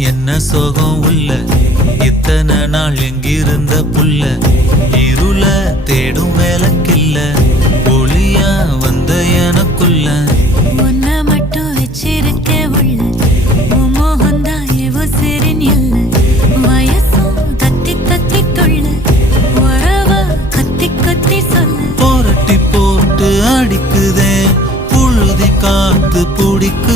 என்ன சோகம் உள்ள இத்தனை நாள் எங்கிருந்த புல்ல இருள தேடும் வேலைக்கில்ல ஒளியா வந்த எனக்குள்ள உன்ன மட்டும் வச்சிருக்க உள்ள மோகந்தான் எவோ சிறின் இல்ல வயசும் தத்தி தத்தி தொள்ள உறவ கத்தி கத்தி சொல்ல போரட்டி போட்டு அடிக்குதே புழுதி காத்து பிடிக்கு